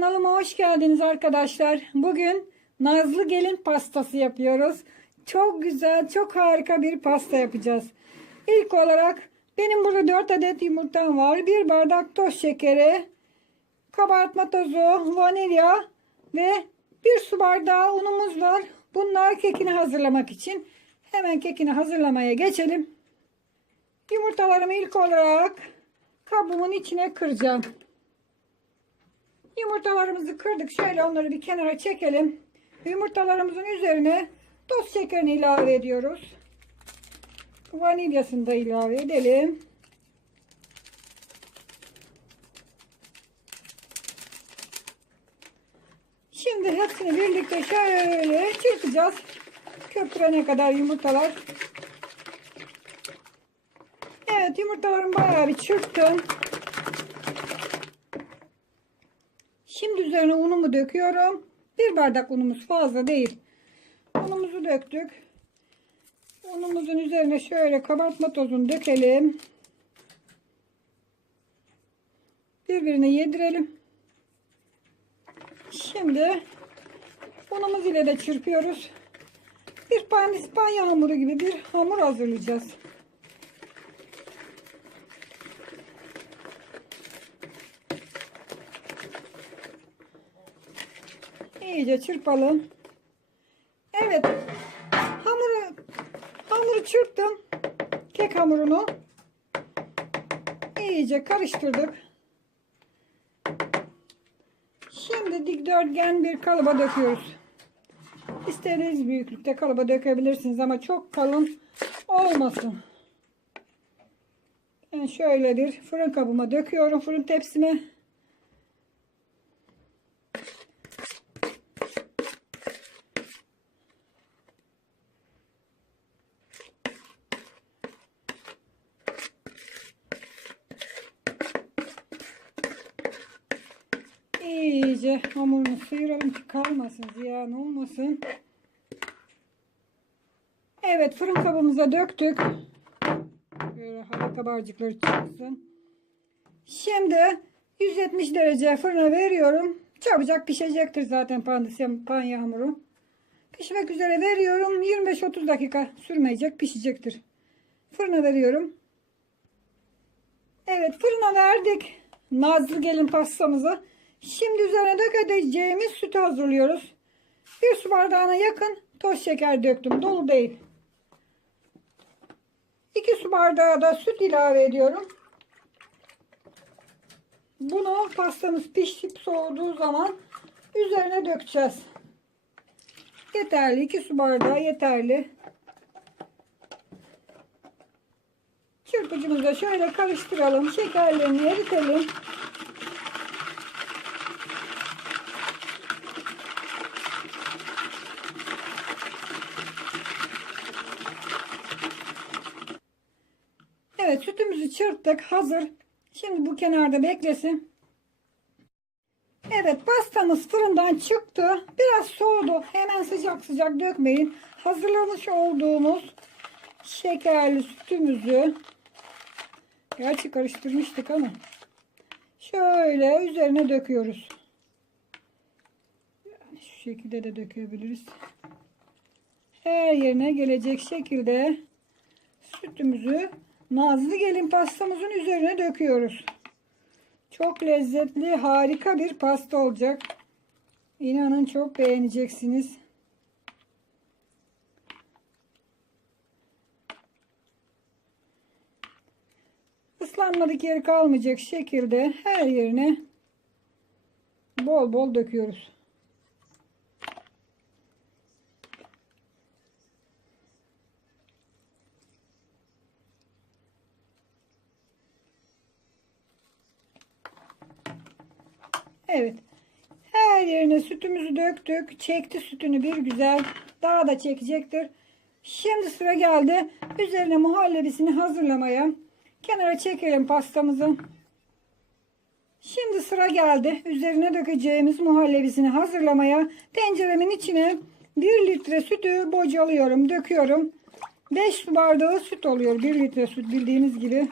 Kanalıma hoş geldiniz arkadaşlar. Bugün Nazlı Gelin pastası yapıyoruz. Çok güzel, çok harika bir pasta yapacağız. İlk olarak benim burada 4 adet yumurtam var. 1 bardak toz şekeri, kabartma tozu, vanilya ve 1 su bardağı unumuz var. Bunlar kekini hazırlamak için. Hemen kekini hazırlamaya geçelim. Yumurtalarımı ilk olarak kabımın içine kıracağım. Yumurtalarımızı kırdık. Şöyle onları bir kenara çekelim. Yumurtalarımızın üzerine toz şekerini ilave ediyoruz. Vanilyasını da ilave edelim. Şimdi hepsini birlikte şöyle çırpacağız. Köpürene kadar yumurtalar. Evet yumurtalarımı bayağı bir çırptım. Şimdi üzerine unumu döküyorum. Bir bardak unumuz fazla değil. Unumuzu döktük. Unumuzun üzerine şöyle kabartma tozunu dökelim. Birbirine yedirelim. Şimdi unumuz ile de çırpıyoruz. Bir pandispan hamuru gibi bir hamur hazırlayacağız. İyice çırpalım. Evet. Hamuru hamuru çırptım. Kek hamurunu iyice karıştırdık. Şimdi dikdörtgen bir kalıba döküyoruz. İstediğiniz büyüklükte kalıba dökebilirsiniz ama çok kalın olmasın. Ben şöyle bir fırın kabıma döküyorum. Fırın tepsime. İyice hamurunu sıyıralım ki kalmasın, ziyan olmasın. Evet fırın kabımıza döktük. Böyle hava kabarcıkları çıksın. Şimdi 170 derece fırına veriyorum. Çabucak pişecektir zaten panya hamuru. Pişmek üzere veriyorum. 25-30 dakika sürmeyecek pişecektir. Fırına veriyorum. Evet fırına verdik. Nazlı gelin pastamızı. Şimdi üzerine dökeceğimiz sütü hazırlıyoruz. Bir su bardağına yakın toz şeker döktüm. Dolu değil. 2 su bardağı da süt ilave ediyorum. Bunu pastamız pişip soğuduğu zaman üzerine dökeceğiz. Yeterli. 2 su bardağı yeterli. Çırpıcımızla şöyle karıştıralım. Şekerlerini eritelim. Evet sütümüzü çırptık. Hazır. Şimdi bu kenarda beklesin. Evet pastamız fırından çıktı. Biraz soğudu. Hemen sıcak sıcak dökmeyin. Hazırlamış olduğumuz şekerli sütümüzü gerçi karıştırmıştık ama şöyle üzerine döküyoruz. Yani şu şekilde de dökebiliriz. Her yerine gelecek şekilde sütümüzü Nazlı gelin pastamızın üzerine döküyoruz. Çok lezzetli, harika bir pasta olacak. İnanın çok beğeneceksiniz. Islanmadık yer kalmayacak şekilde her yerine bol bol döküyoruz. Evet. Her yerine sütümüzü döktük. Çekti sütünü bir güzel. Daha da çekecektir. Şimdi sıra geldi. Üzerine muhallebisini hazırlamaya. Kenara çekelim pastamızı. Şimdi sıra geldi. Üzerine dökeceğimiz muhallebisini hazırlamaya. Tenceremin içine 1 litre sütü bocalıyorum. Döküyorum. 5 su bardağı süt oluyor. 1 litre süt bildiğiniz gibi.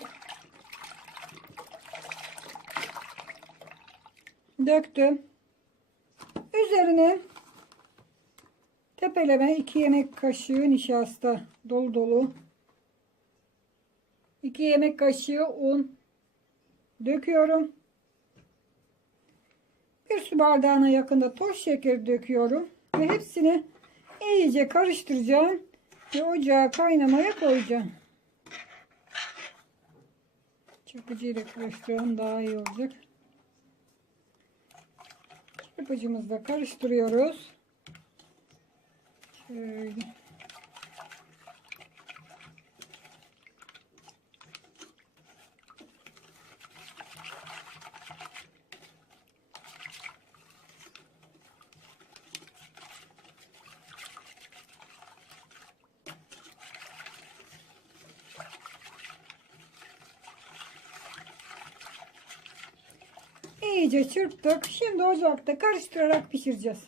Döktüm. Üzerine tepeleme 2 yemek kaşığı nişasta dolu dolu. 2 yemek kaşığı un döküyorum. Bir su bardağına yakında toz şeker döküyorum. Ve hepsini iyice karıştıracağım. Ve ocağa kaynamaya koyacağım. Çırpıcıyla karıştıralım daha iyi olacak. Çırpıcımızla karıştırıyoruz. Şöyle. İyice çırptık. Şimdi ocakta karıştırarak pişireceğiz.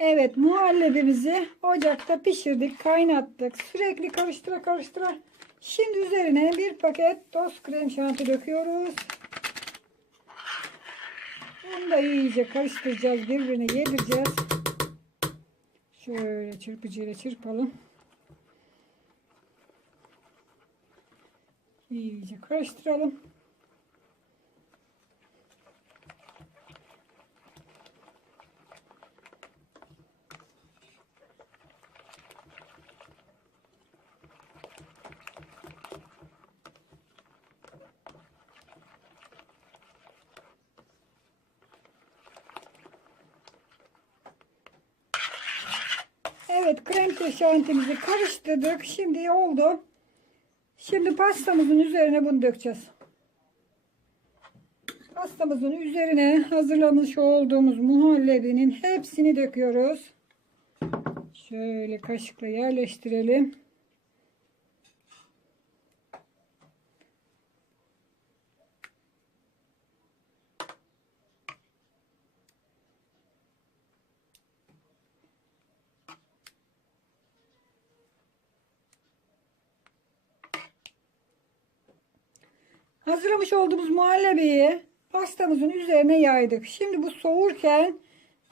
Evet muhallebimizi ocakta pişirdik, kaynattık. Sürekli karıştıra karıştıra. Şimdi üzerine bir paket toz krem şanti döküyoruz. Bunu da iyice karıştıracağız. Birbirine yedireceğiz. Şöyle çırpıcıyla çırpalım. İyice karıştıralım. Evet krem şantimizi karıştırdık. Şimdi oldu. Şimdi pastamızın üzerine bunu dökeceğiz. Pastamızın üzerine hazırlamış olduğumuz muhallebinin hepsini döküyoruz. Şöyle kaşıkla yerleştirelim. Hazırlamış olduğumuz muhallebiyi pastamızın üzerine yaydık. Şimdi bu soğurken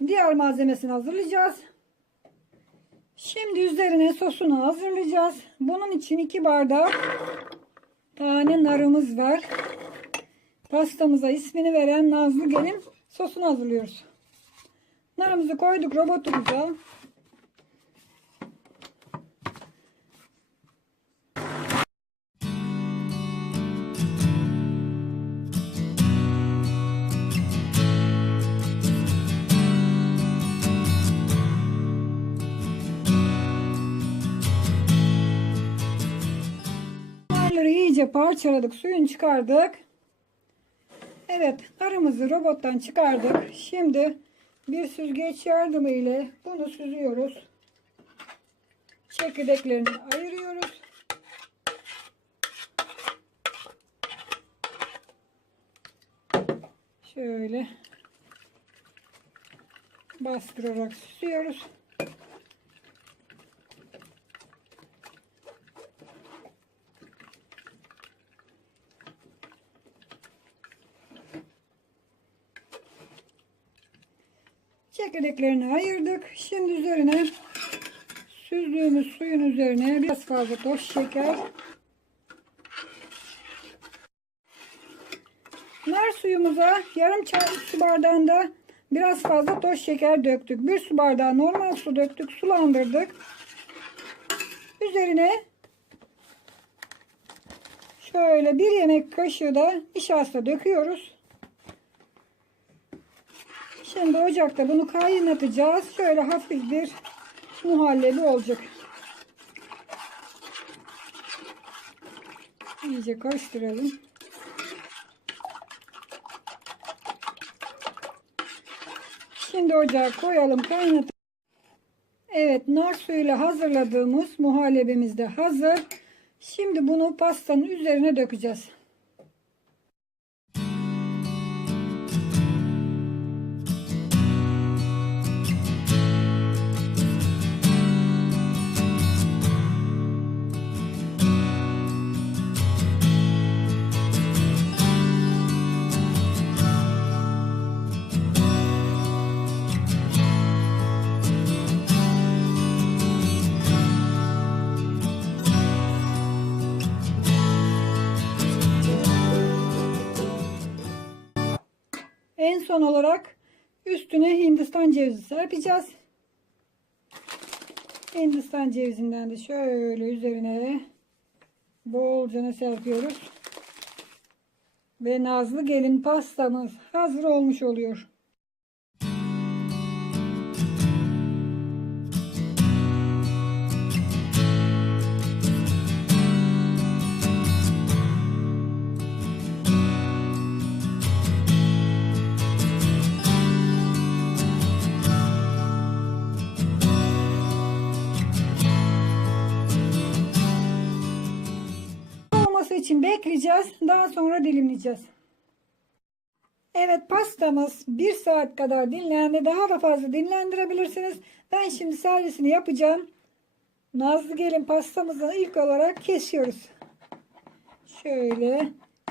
diğer malzemesini hazırlayacağız. Şimdi üzerine sosunu hazırlayacağız. Bunun için 2 bardak tane narımız var. Pastamıza ismini veren Nazlı Gelin sosunu hazırlıyoruz. Narımızı koyduk robotumuza. İyice parçaladık. Suyunu çıkardık. Evet. Narımızı robottan çıkardık. Şimdi bir süzgeç yardımı ile bunu süzüyoruz. Çekirdeklerini ayırıyoruz. Şöyle bastırarak süzüyoruz. Çekirdeklerini ayırdık. Şimdi üzerine süzdüğümüz suyun üzerine biraz fazla toz şeker. Nar suyumuza yarım çay su bardağında biraz fazla toz şeker döktük. Bir su bardağı normal su döktük. Sulandırdık. Üzerine şöyle bir yemek kaşığı da nişasta döküyoruz. Şimdi ocakta bunu kaynatacağız. Şöyle hafif bir muhallebi olacak. İyice karıştıralım. Şimdi ocağa koyalım kaynat. Evet nar suyuyla hazırladığımız muhallebimiz de hazır. Şimdi bunu pastanın üzerine dökeceğiz. Son olarak üstüne Hindistan cevizi serpeceğiz. Hindistan cevizinden de şöyle üzerine bolca serpiyoruz. Ve Nazlı gelin pastamız hazır olmuş oluyor. İçin bekleyeceğiz. Daha sonra dilimleyeceğiz. Evet pastamız bir saat kadar dinlendi. Daha da fazla dinlendirebilirsiniz. Ben şimdi servisini yapacağım. Nazlı gelin pastamızı ilk olarak kesiyoruz. Şöyle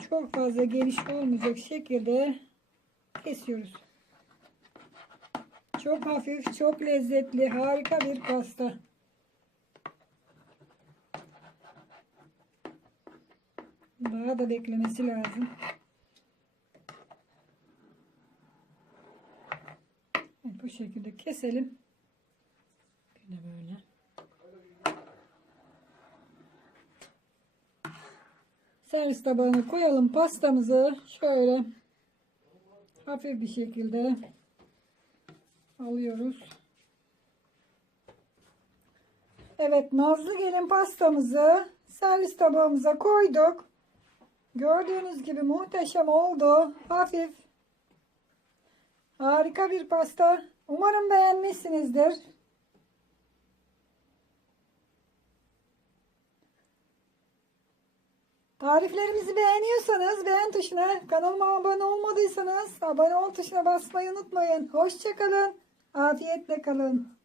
çok fazla geniş olmayacak şekilde kesiyoruz. Çok hafif, çok lezzetli, harika bir pasta. Daha da beklemesi lazım. Evet, bu şekilde keselim. Bir de böyle. Servis tabağına koyalım pastamızı. Şöyle hafif bir şekilde alıyoruz. Evet Nazlı gelin pastamızı servis tabağımıza koyduk. Gördüğünüz gibi muhteşem oldu. Hafif. Harika bir pasta. Umarım beğenmişsinizdir. Tariflerimizi beğeniyorsanız beğen tuşuna, kanalıma abone olmadıysanız abone ol tuşuna basmayı unutmayın. Hoşçakalın. Afiyetle kalın.